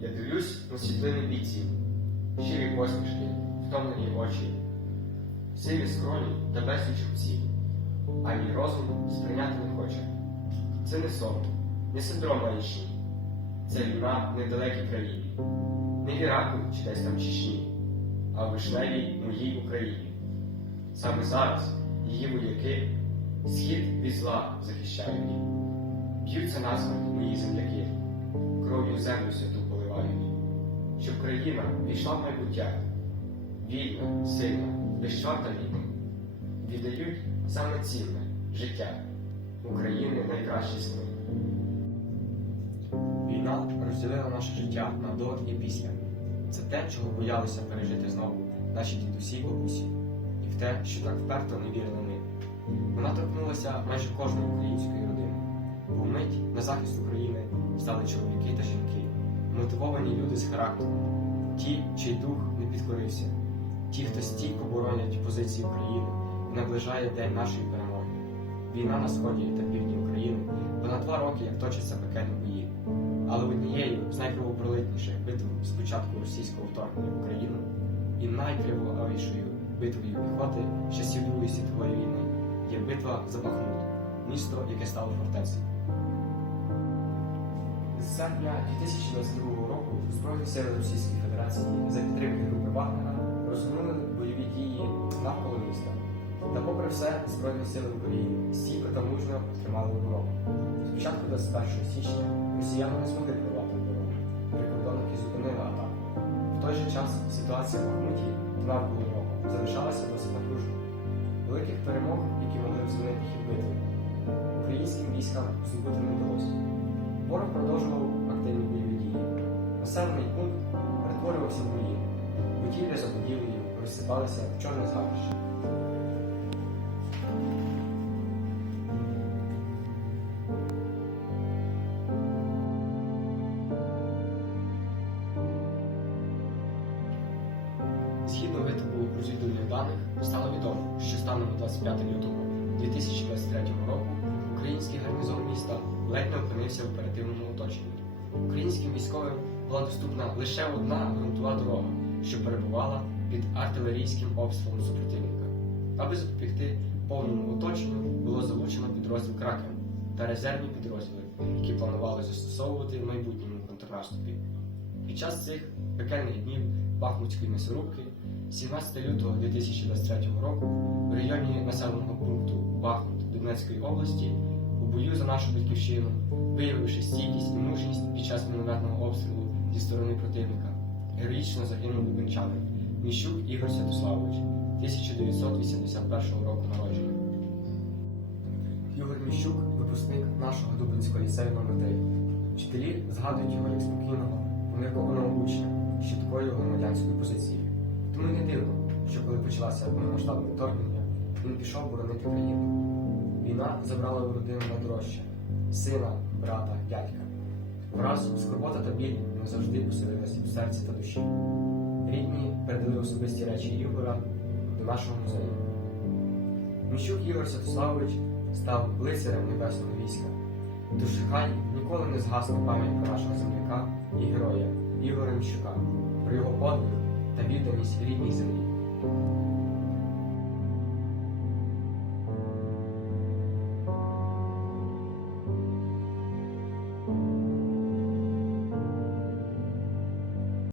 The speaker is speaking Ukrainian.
Я дивлюсь на світлини бійців, щирі посмішки, втомлені очі, сиві скроні та безліч рубців, а мій розум сприйняти не хоче. Це не сон, не синдром маячні, це війна в недалекій країні, не в Іраку чи десь там Чечні, а в вишневій моїй Україні. Саме зараз її вояки схід від зла захищають, б'ються насмерть мої земляки, кров'ю землю святу поливають, щоб країна війшла в майбуття, вільна, сильна, без чорта війни, віддають саме цінне життя України найкращі сни. Війна розділила наше життя на до і після. Це те, чого боялися пережити знову наші дідусі й бабусі, і в те, що так вперто не вірили ми. Вона торкнулася майже кожної української родини. У мить на захист України стали чоловіки та жінки, мотивовані люди з характером, ті, чий дух не підкорився, ті, хто стійко боронять позиції України і наближає день нашої перемоги. Війна на сході та півдні України понад два роки як точаться пекельні бої. Але однією з найкровопролитніших битв з початку російського вторгнення в Україну і найкривавішою битвою піхоти часів Другої світової війни є битва за Бахмут, місто, яке стало фортецею. Серпня 2022 року Збройні сили Російської Федерації за підтримки групи Вагнера розгорнули бойові дії навколо міста. Та попри все, Збройні сили України стійко та мужньо тримали оборону. Спочатку 21 січня росіяни не змогли тривати оборону. Прикордонники зупинили атаку. В той же час ситуація в Бахмуті та навколо нього залишалася досить напруженою. Населений пункт перетворювався в руїни. Будівлі за будівлею розсипалися в чорне згарище. Згідно витоку розвідувальних даних, стало відомо, що станом 25 лютого 2023 року український гарнізон міста ледь не опинився в оперативному оточенні. Українським військовим була доступна лише одна ґрунтова дорога, що перебувала під артилерійським обстрілом супротивника. Аби запобігти повному оточенню, було залучено підрозділ Кракен та резервні підрозділи, які планували застосовувати в майбутньому контрнаступі. Під час цих пекельних днів Бахмутської м'ясорубки 17 лютого 2023 року в районі населеного пункту Бахмут Донецької області у бою за нашу батьківщину, виявивши стійкість і мужність під час мінометного обстрілу противника, героїчно загинув дубинчанин Міщук Ігор Святославович 1981 року народження. Ігор Міщук випускник нашого Дубинського ліцею номер 3 Вчителі згадують його як спокійного, поміркованого учня з чіткою громадянською позицією. Тому не дивно, що коли почалося повномасштабне вторгнення, він пішов боронити країну. Війна забрала у родину найдорожче сина, брата, дядька. Враз скорбота та біль не завжди поселилися в серці та душі. Рідні передали особисті речі Ігора до нашого музею. Міщук Ігор Святославович став лицарем небесного війська. Тож хай ніколи не згасне пам'ять про нашого земляка і героя Ігоря Міщука, про його подвиг та відданість рідній землі.